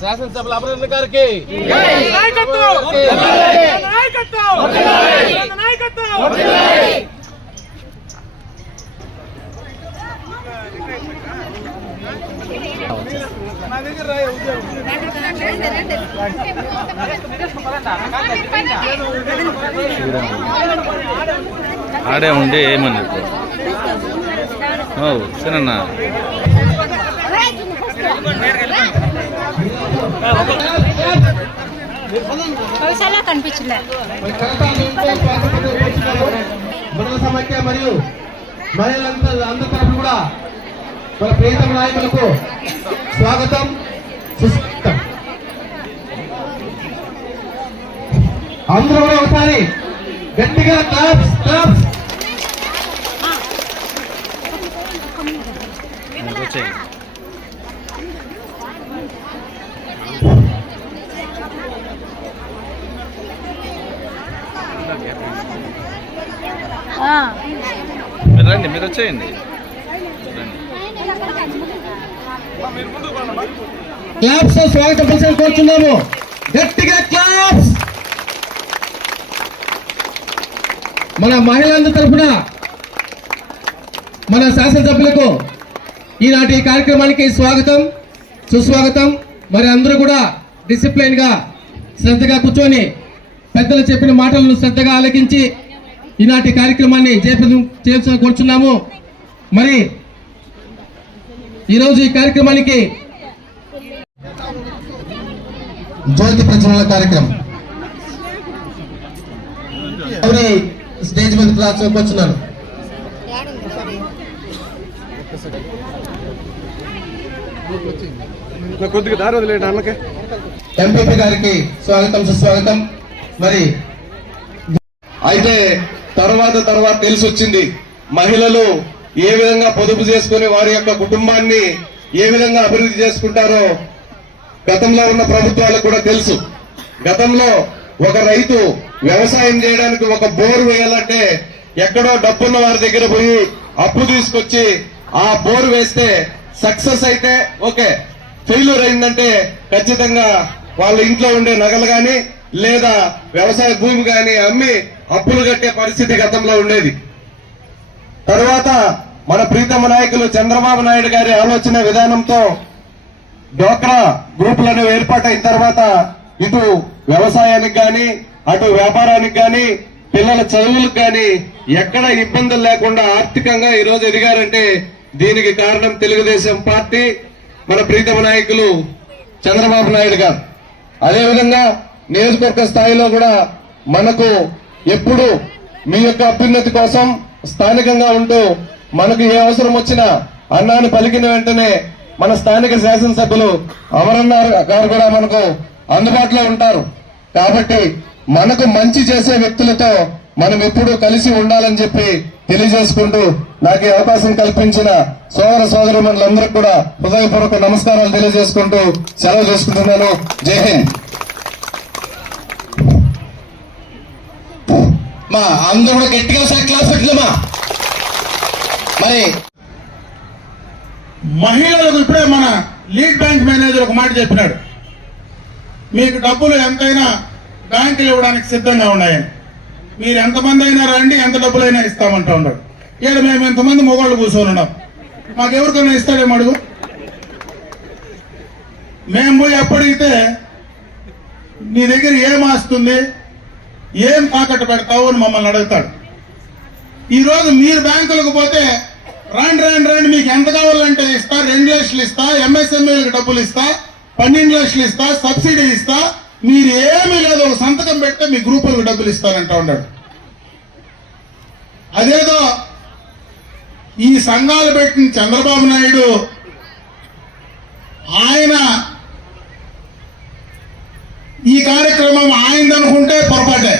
శాసనసభల అభినందన గారికి? నాయకత్వం గారికి. నాయకత్వం! నాయకత్వం ఆడే ఉండి ఏమన్నారు ఓ సరేనా కౌశల్య కనిపించలే మండల సమైక్య మరియు మహిళలంతా అందరి తరఫున కూడా మన ప్రియతమ నాయకులకు స్వాగతం సుస్వాగతం. అందరూ కూడా ఒకసారి గట్టిగా క్లాప్స్ క్లాప్స్ వచ్చాయి ఆ, మీద వచ్చేయండి. క్లాప్స్ స్వాగతం పలిచి కోరుతున్నాము. గట్టిగా క్లాప్స్ మన మహిళలందరి తరఫున మన శాసనసభ్యులకు ఈనాటి కార్యక్రమానికి స్వాగతం సుస్వాగతం. మరి అందరూ కూడా డిసిప్లైన్గా శ్రద్ధగా కూర్చొని పెద్దలు చెప్పిన మాటలను శ్రద్ధగా ఆలకించి ఈనాటి కార్యక్రమాన్ని చేయాల్సిన కోరుచున్నాము. మరి ఈరోజు ఈ కార్యక్రమానికి జ్యోతి ప్రచురణ కార్యక్రమం. ఎవరి స్టేజ్ మీద కూర్చున్నాను కొద్దిగా దారి వదిలేండి అన్నకే. ఎంపీపీ గారికి స్వాగతం సుస్వాగతం. మరి అయితే తర్వాత తర్వాత తెలిసి వచ్చింది మహిళలు ఏ విధంగా పొదుపు చేసుకుని వారి యొక్క కుటుంబాన్ని ఏ విధంగా అభివృద్ధి చేసుకుంటారో గతంలో ఉన్న ప్రభుత్వాలకు కూడా తెలుసు. గతంలో ఒక రైతు వ్యవసాయం చేయడానికి ఒక బోరు వేయాలంటే ఎక్కడో డబ్బున్న వారి దగ్గర పోయి అప్పు తీసుకొచ్చి ఆ బోరు వేస్తే సక్సెస్ అయితే ఓకే. ఫెయిల్యూర్ అయిందంటే ఖచ్చితంగా వాళ్ళ ఇంట్లో ఉండే నగలు కానీ లేదా వ్యవసాయ భూమి కానీ అమ్మి అప్పులు కట్టే పరిస్థితి గతంలో ఉండేది. తర్వాత మన ప్రీతమ నాయకులు చంద్రబాబు నాయుడు గారి ఆలోచన విధానంతో డోక్రా గ్రూపులను ఏర్పాటైన తర్వాత ఇటు వ్యవసాయానికి కానీ అటు వ్యాపారానికి కానీ పిల్లల చదువులకు కానీ ఎక్కడ ఇబ్బందులు లేకుండా ఆర్థికంగా ఈరోజు ఎదిగారంటే దీనికి కారణం తెలుగుదేశం పార్టీ మన ప్రీతమ నాయకులు చంద్రబాబు నాయుడు గారు. అదేవిధంగా నియోజకవర్గ స్థాయిలో కూడా మనకు ఎప్పుడు మీ యొక్క అభ్యున్నతి కోసం స్థానికంగా ఉంటూ మనకు ఏ అవసరం వచ్చినా అన్నాన్ని పలికిన వెంటనే మన స్థానిక శాసనసభ్యులు అమరన్న గారు కూడా మనకు అందుబాటులో ఉంటారు. కాబట్టి మనకు మంచి చేసే వ్యక్తులతో మనం ఎప్పుడూ కలిసి ఉండాలని చెప్పి తెలియజేసుకుంటూ నాకు ఈ అవకాశం కల్పించిన సోదర సోదరి మనులందరికీ కూడా హృదయపూర్వక నమస్కారాలు తెలియజేసుకుంటూ సెలవు చేసుకుంటున్నాను. జై హింద్. మా అందరూ కూడా గట్టిగా ఒకసారి క్లాస్ పెట్టలేమా మరి మహిళలకు ఇప్పుడే మన లీడ్ బ్యాంక్ మేనేజర్ ఒక మాట చెప్పినాడు. మీకు డబ్బులు ఎంతైనా బ్యాంకులు ఇవ్వడానికి సిద్ధంగా ఉన్నాయని. మీరు ఎంతమంది అయినా రండి ఎంత డబ్బులైనా ఇస్తామంటా ఉన్నాడు. ఇక్కడ మేము ఎంతమంది మొగాళ్ళు కూర్చొని ఉన్నాం. మాకెవరికైనా ఇస్తాడేమో అడుగు? మేము పోయి ఎప్పుడైతే నీ దగ్గర ఏం ఆస్తుంది? ఏం తాకట్టు పెడతావు అని మమ్మల్ని అడుగుతాడు. ఈరోజు మీరు బ్యాంకులకు పోతే రాండి రాండి రాండి మీకు ఎంత కావాలంటే ఇస్తా రెండు లక్షలు ఇస్తా ఎంఎస్ఎంఏలకు డబ్బులు ఇస్తా పన్నెండు లక్షలు ఇస్తా సబ్సిడీ ఇస్తా మీరు ఏమీ లేదు ఒక సంతకం పెడితే మీ గ్రూపులకు డబ్బులు ఇస్తానంటా ఉన్నాడు. అదేదో ఈ సంఘాలు పెట్టిన చంద్రబాబు నాయుడు ఆయన ఈ కార్యక్రమం ఆయనదనుకుంటే పొరపాటే.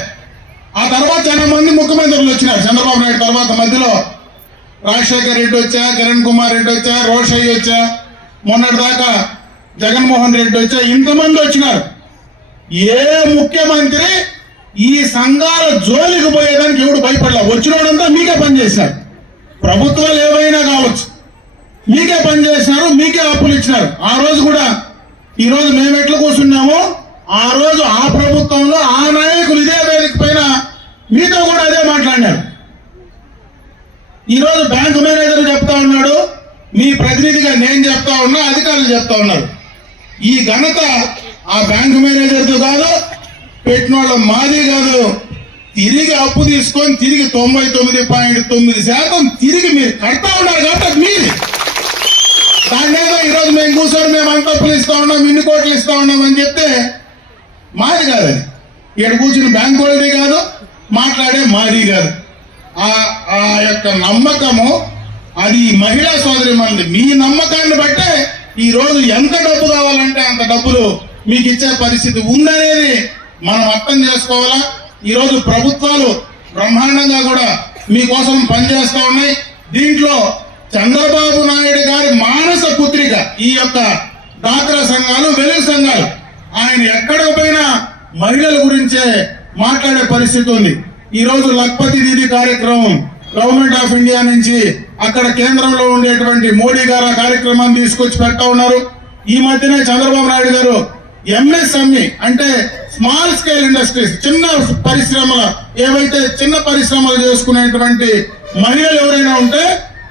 ఆ తర్వాత చాలా మంది ముఖ్యమంత్రులు వచ్చినారు. చంద్రబాబు నాయుడు తర్వాత మధ్యలో రాజశేఖర రెడ్డి వచ్చా కిరణ్ కుమార్ రెడ్డి వచ్చా రోషయ్య వచ్చా మొన్నటి దాకా జగన్మోహన్ రెడ్డి వచ్చా ఇంతమంది వచ్చినారు. ఏ ముఖ్యమంత్రి ఈ సంఘాల జోలికి పోయేదానికి ఎవడు భయపడలే? వచ్చినోడంతా మీకే పనిచేశారు ప్రభుత్వాలు ఏవైనా కావచ్చు. మీకే పనిచేసినారు మీకే అప్పులు ఇచ్చినారు. ఆ రోజు కూడా ఈ రోజు మేము ఎట్లా కూర్చున్నామో ఆ రోజు ఆ ప్రభుత్వంలో ఆ నాయకులు ఇదే వేదిక పైన మీతో కూడా అదే మాట్లాడినారు. ఈరోజు బ్యాంకు మేనేజర్ చెప్తా ఉన్నాడు మీ ప్రతినిధిగా నేను చెప్తా ఉన్నా అధికారులు చెప్తా ఉన్నారు. ఈ ఘనత ఆ బ్యాంకు మేనేజర్తో కాదు పెట్టిన వాళ్ళ మాది కాదు. తిరిగి అప్పు తీసుకొని తిరిగి తొంభై తొమ్మిది పాయింట్ తొమ్మిది శాతం తిరిగి మీరు కడతా ఉన్నారు కాబట్టి మీది. దాని ఏదో ఈరోజు మేము కూర్చొని మేము అంత అప్పులు ఇస్తా ఉన్నాం ఇన్ని కోట్లు ఇస్తా ఉన్నాం అని చెప్తే మాది కాదు ఇక్కడ కూర్చుని బ్యాంక్ వాళ్ళది కాదు మాట్లాడే మాది గారు. ఆ యొక్క నమ్మకము అది మహిళా సోదరి మనది. మీ నమ్మకాన్ని బట్టే ఈ రోజు ఎంత డబ్బు కావాలంటే అంత డబ్బులు మీకు ఇచ్చే పరిస్థితి ఉందనేది మనం అర్థం చేసుకోవాలా? ఈరోజు ప్రభుత్వాలు బ్రహ్మాండంగా కూడా మీకోసం పనిచేస్తూ ఉన్నాయి. దీంట్లో చంద్రబాబు నాయుడు గారి మానస పుత్రిక ఈ యొక్క డాక్రా సంఘాలు వెలుగు సంఘాలు ఆయన ఎక్కడ పోయినా మహిళల గురించే మాట్లాడే పరిస్థితి ఉంది. ఈ రోజు లక్పతి దీది కార్యక్రమం గవర్నమెంట్ ఆఫ్ ఇండియా నుంచి అక్కడ కేంద్రంలో ఉండేటువంటి మోడీ గారు ఆ కార్యక్రమాన్ని తీసుకొచ్చి పెడతా ఉన్నారు. ఈ మధ్యనే చంద్రబాబు నాయుడు గారు ఎంఎస్ఎంఈ అంటే స్మాల్ స్కేల్ ఇండస్ట్రీస్ చిన్న పరిశ్రమల ఏవైతే చిన్న పరిశ్రమలు చేసుకునేటువంటి మహిళలు ఎవరైనా ఉంటే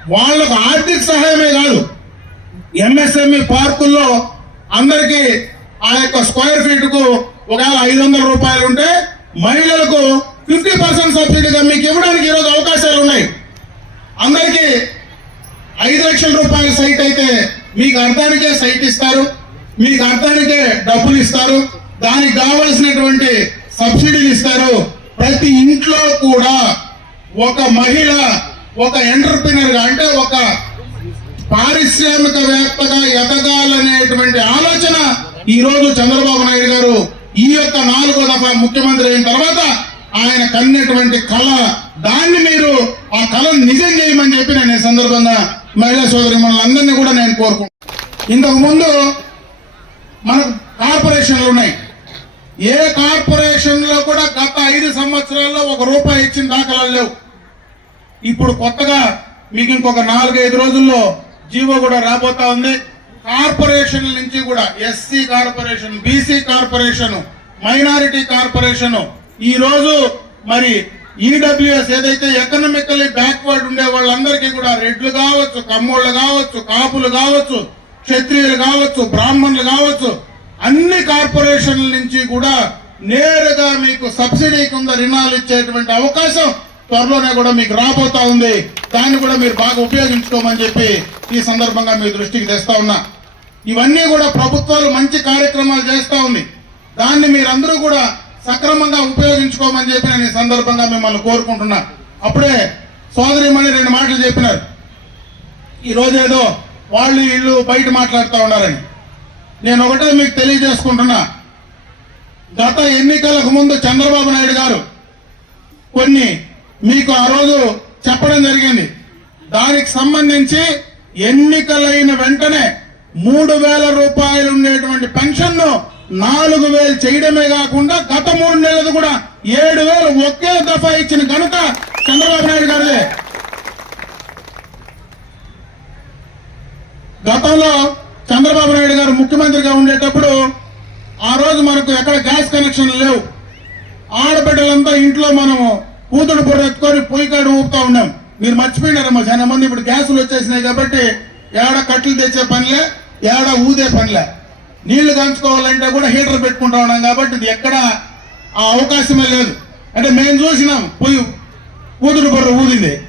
వాళ్ళకు ఆర్థిక సహాయమే కాదు. ఎంఎస్ఎంఈ పార్కుల్లో అందరికీ ఆ యొక్క స్క్వేర్ ఫీట్కు ఒకవేళ ఐదు వందల రూపాయలు ఉంటే మహిళలకు ఫిఫ్టీ పర్సెంట్ సబ్సిడీగా మీకు ఇవ్వడానికి ఈరోజు అవకాశాలు ఉన్నాయి. అందరికీ ఐదు లక్షల రూపాయల సైట్ అయితే మీకు అర్థానికే సైట్ ఇస్తారు మీకు అర్థానికే డబ్బులు ఇస్తారు దానికి కావలసినటువంటి సబ్సిడీలు ఇస్తారు. ప్రతి ఇంట్లో కూడా ఒక మహిళ ఒక ఎంటర్ప్రినర్గా అంటే ఒక పారిశ్రామికవేత్తగా ఎదగాలనేటువంటి ఆలోచన ఈరోజు చంద్రబాబు నాయుడు గారు ఈ యొక్క నాలుగో దఫా ముఖ్యమంత్రి అయిన తర్వాత ఆయన కన్నటువంటి కళ దాన్ని మీరు ఆ కళను నిజం చేయమని చెప్పి నేను ఈ సందర్భంగా మహిళా సోదరి మనందరినీ కూడా నేను కోరుకుంటున్నాను. ఇంతకు ముందు మనకు కార్పొరేషన్లు ఉన్నాయి. ఏ కార్పొరేషన్లో కూడా గత ఐదు సంవత్సరాల్లో ఒక రూపాయి ఇచ్చిన దాఖలాలు లేవు. ఇప్పుడు కొత్తగా మీకు ఇంకొక నాలుగైదు రోజుల్లో జీవో కూడా రాబోతా ఉంది. కార్పొరేషన్ నుంచి కూడా SC corporation BC corporation minority corporation. ఈ రోజు మరి ఈడబ్ల్యూఎస్ ఏదైతే ఎకనామికల్లీ బ్యాక్వర్డ్ ఉండే వాళ్ళందరికీ కూడా రెడ్లు కావచ్చు కమ్మోళ్ళు కావచ్చు కాపులు కావచ్చు క్షత్రియులు కావచ్చు బ్రాహ్మణులు కావచ్చు అన్ని కార్పొరేషన్ల నుంచి కూడా నేరుగా మీకు సబ్సిడీ కింద రుణాలు ఇచ్చేటువంటి అవకాశం త్వరలోనే కూడా మీకు రాబోతా ఉంది. దాన్ని కూడా మీరు బాగా ఉపయోగించుకోమని చెప్పి ఈ సందర్భంగా మీ దృష్టికి తెస్తా ఉన్నా. ఇవన్నీ కూడా ప్రభుత్వాలు మంచి కార్యక్రమాలు చేస్తూ ఉంది. దాన్ని మీరందరూ కూడా సక్రమంగా ఉపయోగించుకోమని చెప్పి నేను ఈ సందర్భంగా మిమ్మల్ని కోరుకుంటున్నా. అప్పుడే సోదరిమణి రెండు మాటలు చెప్పినారు. ఈ ఏదో వాళ్ళు వీళ్ళు బయట మాట్లాడుతూ ఉన్నారని. నేను ఒకటే మీకు తెలియజేసుకుంటున్నా. గత ఎన్నికలకు ముందు చంద్రబాబు నాయుడు గారు కొన్ని మీకు ఆ రోజు చెప్పడం జరిగింది. దానికి సంబంధించి ఎన్నికలైన వెంటనే మూడు వేల రూపాయలు ఉండేటువంటి పెన్షన్ను నాలుగు వేలు చేయడమే కాకుండా గత మూడు నెలలు కూడా ఏడు వేలు ఒకే దఫా ఇచ్చిన ఘనత చంద్రబాబు నాయుడు గారిదే. గతంలో చంద్రబాబు నాయుడు గారు ముఖ్యమంత్రిగా ఉండేటప్పుడు ఆ రోజు మనకు ఎక్కడ గ్యాస్ కనెక్షన్ లేవు. ఆడబిడ్డలంతా ఇంట్లో మనము కూతుడు బుర్ర పొయ్యి కాడ ఊపుతా ఉన్నాం. మీరు మర్చిపోయినారమ్మా చాలా మంది ఇప్పుడు గ్యాసులు వచ్చేసినాయి కాబట్టి ఏడ కట్టెలు తెచ్చే పనిలే? ఏడ ఊదే పనిలే. నీళ్ళు దంచుకోవాలంటే కూడా హీటర్ పెట్టుకుంటా ఉన్నాం కాబట్టి ఇది ఎక్కడ ఆ అవకాశమే లేదు. అంటే మేము చూసినాం పొయ్యి ఊదురు బుర్ర ఊదింది.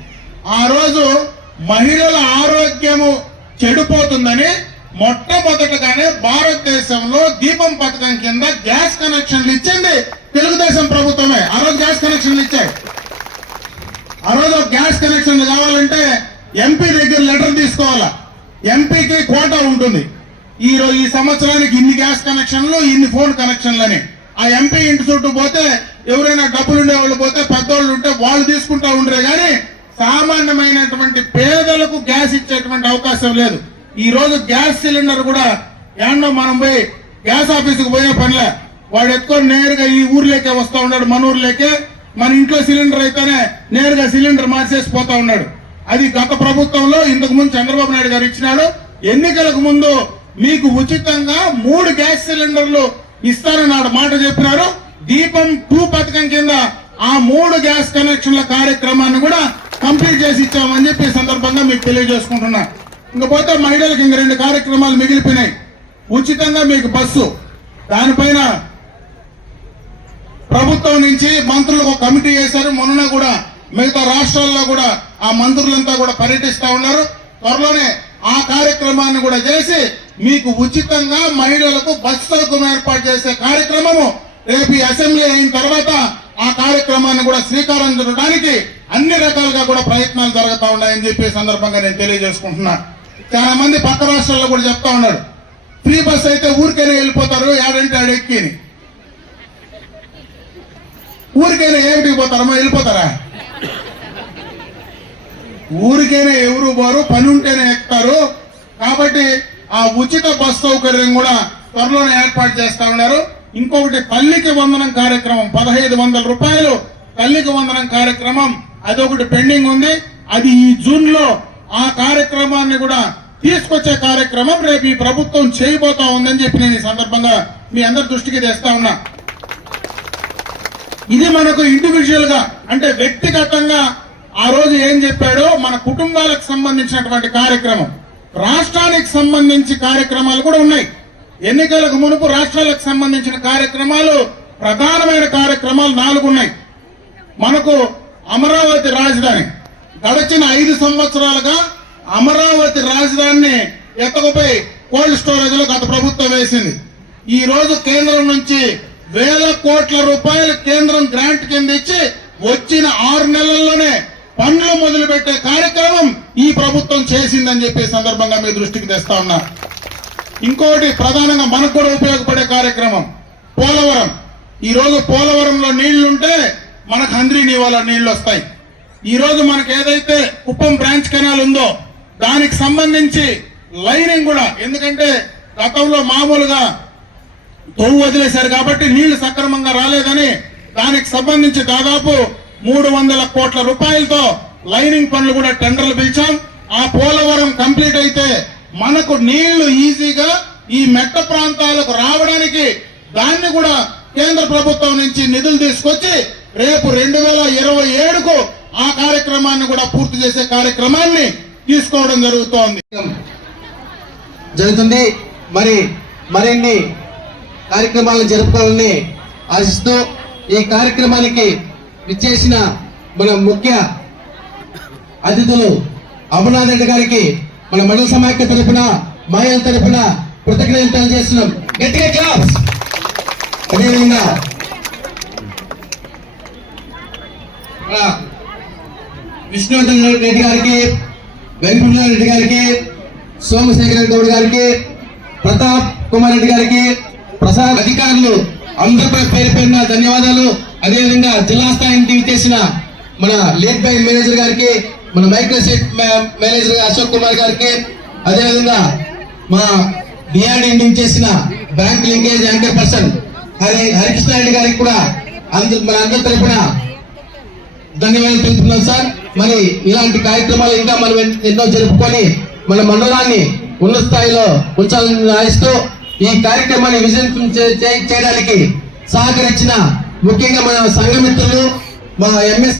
ఆ రోజు మహిళల ఆరోగ్యము చెడిపోతుందని మొట్టమొదటగానే భారతదేశంలో దీపం పథకం కింద గ్యాస్ కనెక్షన్లు ఇచ్చింది తెలుగుదేశం ప్రభుత్వమే. ఆ రోజు గ్యాస్ కనెక్షన్లు ఇచ్చాయి. ఆ రోజు గ్యాస్ కనెక్షన్లు కావాలంటే ఎంపీ దగ్గర లెటర్ తీసుకోవాలా? ఎంపీకి కోటా ఉంటుంది. ఈ రోజు ఈ సంవత్సరానికి ఇన్ని గ్యాస్ కనెక్షన్లు ఇన్ని ఫోన్ కనెక్షన్లు అని ఆ ఎంపీ ఇంటి చుట్టూ పోతే ఎవరైనా డబ్బులు ఉండే వాళ్ళు పోతే పెద్దవాళ్ళు ఉంటే వాళ్ళు తీసుకుంటా ఉండరే కానీ సామాన్యమైనటువంటి పేదలకు గ్యాస్ ఇచ్చేటువంటి అవకాశం లేదు. ఈ రోజు గ్యాస్ సిలిండర్ కూడా ఏండో మనం పోయి గ్యాస్ ఆఫీస్కి పోయే పనిలే. వాడు ఎత్తుకొని నేరుగా ఈ ఊర్లోకే వస్తూ ఉన్నాడు మన ఊర్లోకే. మన ఇంట్లో సిలిండర్ అయితేనే నేరుగా సిలిండర్ మార్చేసి పోతా ఉన్నాడు. అది గత ప్రభుత్వంలో ఇంతకు ముందు చంద్రబాబు నాయుడు గారు ఇచ్చినాడు. ఎన్నికలకు ముందు మీకు ఉచితంగా మూడు గ్యాస్ సిలిండర్లు ఇస్తారని నాడు మాట చెప్పినారు. దీపం టూ పథకం కింద ఆ మూడు గ్యాస్ కనెక్షన్ల కార్యక్రమాన్ని కూడా కంప్లీట్ చేసి ఇచ్చామని చెప్పి సందర్భంగా మీకు తెలియజేసుకుంటున్నా. ఇంకపోతే మహిళలకు ఇంక రెండు కార్యక్రమాలు మిగిలిపోయినాయి. ఉచితంగా మీకు బస్సు. దానిపైన ప్రభుత్వం నుంచి మంత్రులకు ఒక కమిటీ చేశారు మొన్న కూడా మిగతా రాష్ట్రాల్లో కూడా ఆ మంత్రులంతా కూడా పర్యటిస్తా ఉన్నారు. త్వరలోనే ఆ కార్యక్రమాన్ని కూడా చేసి మీకు ఉచితంగా మహిళలకు బస్ సౌకర్యం ఏర్పాటు చేసే కార్యక్రమము రేపు ఈ అసెంబ్లీ అయిన తర్వాత ఆ కార్యక్రమాన్ని కూడా శ్రీకారం చుట్టడానికి అన్ని రకాలుగా కూడా ప్రయత్నాలు జరుగుతూ ఉన్నాయని చెప్పి సందర్భంగా నేను తెలియజేసుకుంటున్నా. చాలా మంది పక్క రాష్ట్రాల్లో కూడా చెప్తా ఉన్నారు. ఫ్రీ బస్ అయితే ఊరికైనా వెళ్ళిపోతారు ఏడంటే ఆడెక్కిని ఊరికైనా ఏమిటికి పోతారమ్మా వెళ్ళిపోతారా? ఊరికైనా ఎవరు పోరు పని ఉంటేనే ఎక్కుతారు. కాబట్టి ఆ ఉచిత బస్ సౌకర్యం కూడా త్వరలోనే ఏర్పాటు చేస్తా ఉన్నారు. ఇంకొకటి తల్లికి వందనం కార్యక్రమం పదహైదు వందల రూపాయలు తల్లికి వందనం కార్యక్రమం. అదొకటి పెండింగ్ ఉంది. అది ఈ జూన్లో ఆ కార్యక్రమాన్ని కూడా తీసుకొచ్చే కార్యక్రమం రేపు ఈ ప్రభుత్వం చేయబోతా ఉందని చెప్పి నేను ఈ సందర్భంగా మీ అందరి దృష్టికి తెస్తా ఉన్నా. ఇది మనకు ఇండివిజువల్గా అంటే వ్యక్తిగతంగా ఆ రోజు ఏం చెప్పాడో మన కుటుంబాలకు సంబంధించినటువంటి కార్యక్రమం. రాష్ట్రానికి సంబంధించి కార్యక్రమాలు కూడా ఉన్నాయి. ఎన్నికలకు మునుపు రాష్ట్రాలకు సంబంధించిన కార్యక్రమాలు ప్రధానమైన కార్యక్రమాలు నాలుగు ఉన్నాయి. మనకు అమరావతి రాజధాని గడిచిన ఐదు సంవత్సరాలుగా అమరావతి రాజధానిని ఎత్తకపోయి కోల్డ్ స్టోరేజ్లో గత ప్రభుత్వం వేసింది. ఈ రోజు కేంద్రం నుంచి వేల కోట్ల రూపాయలు కేంద్రం గ్రాంట్ కింద ఇచ్చి వచ్చిన ఆరు నెలల్లోనే పనులు మొదలుపెట్టే కార్యక్రమం ఈ ప్రభుత్వం చేసిందని చెప్పి సందర్భంగా మీ దృష్టికి తెస్తా ఉన్నా. ఇంకోటి ప్రధానంగా మనకు కూడా ఉపయోగపడే కార్యక్రమం పోలవరం. ఈరోజు పోలవరంలో నీళ్ళుంటే మనకు హంద్రీ నీవాల నీళ్ళు వస్తాయి ఈరోజు మనకు ఏదైతే కుప్పం బ్రాంచ్ కెనాల్ ఉందో దానికి సంబంధించి లైనింగ్ కూడా ఎందుకంటే గతంలో మామూలుగా తొవ్వు వదిలేశారు కాబట్టి నీళ్ళు సక్రమంగా రాలేదని దానికి సంబంధించి దాదాపు మూడు వందల కోట్ల రూపాయలతో లైనింగ్ పనులు కూడా టెండర్లు పిలిచాం. ఆ పోలవరం కంప్లీట్ అయితే మనకు నీళ్ళు ఈజీగా ఈ మెట్ట ప్రాంతాలకు రావడానికి దాన్ని కూడా కేంద్ర ప్రభుత్వం నుంచి నిధులు తీసుకొచ్చి రేపు రెండు వేల ఇరవై ఏడుకు ఆ కార్యక్రమాన్ని కూడా పూర్తి చేసే కార్యక్రమాన్ని తీసుకోవడం జరుగుతోంది. జరుగుతుంది. మరి మరిన్ని కార్యక్రమాలను జరుపుకోవాలని ఆశిస్తూ ఈ కార్యక్రమానికి విచ్చేసిన మన ముఖ్య అతిథులు అమర్నాథ్ రెడ్డి గారికి మన మండల సమాఖ్య తరపున మాయల తరపున కృతజ్ఞతలు తెలియజేస్తున్నాం. గట్టిగా క్లాప్స్. అదేవిధంగా విష్ణువర్ధన్ రెడ్డి గారికి వెంకటరమణ రెడ్డి గారికి సోమశేఖర గౌడ్ గారికి ప్రతాప్ కుమార్ రెడ్డి గారికి ప్రసాద్ అధికారులు అందరిపై పేరు పేరున ధన్యవాదాలు. అదేవిధంగా జిల్లా స్థాయి నుంచి చేసిన మన లేట్ బ్యాంక్ మేనేజర్ గారికి మన మైక్రోసెట్ మేనేజర్ అశోక్ కుమార్ గారికి అదేవిధంగా మా డిఆర్డి నుంచి చేసిన bank linkage anchor person Hari Harikrishna Reddy గారికి కూడా అందరు మన అందరి తరపున ధన్యవాదాలు తెలుపుతున్నాం సార్. మరి ఇలాంటి కార్యక్రమాలు ఇంకా మనం ఎన్నో జరుపుకొని మన మండలాన్ని ఉన్నత స్థాయిలో ఉంచాలని ఆశిస్తూ ఈ కార్యక్రమాన్ని విజయం చేయడానికి సహకరించిన ముఖ్యంగా మన సంఘమిత్రులు మా ఎంఎస్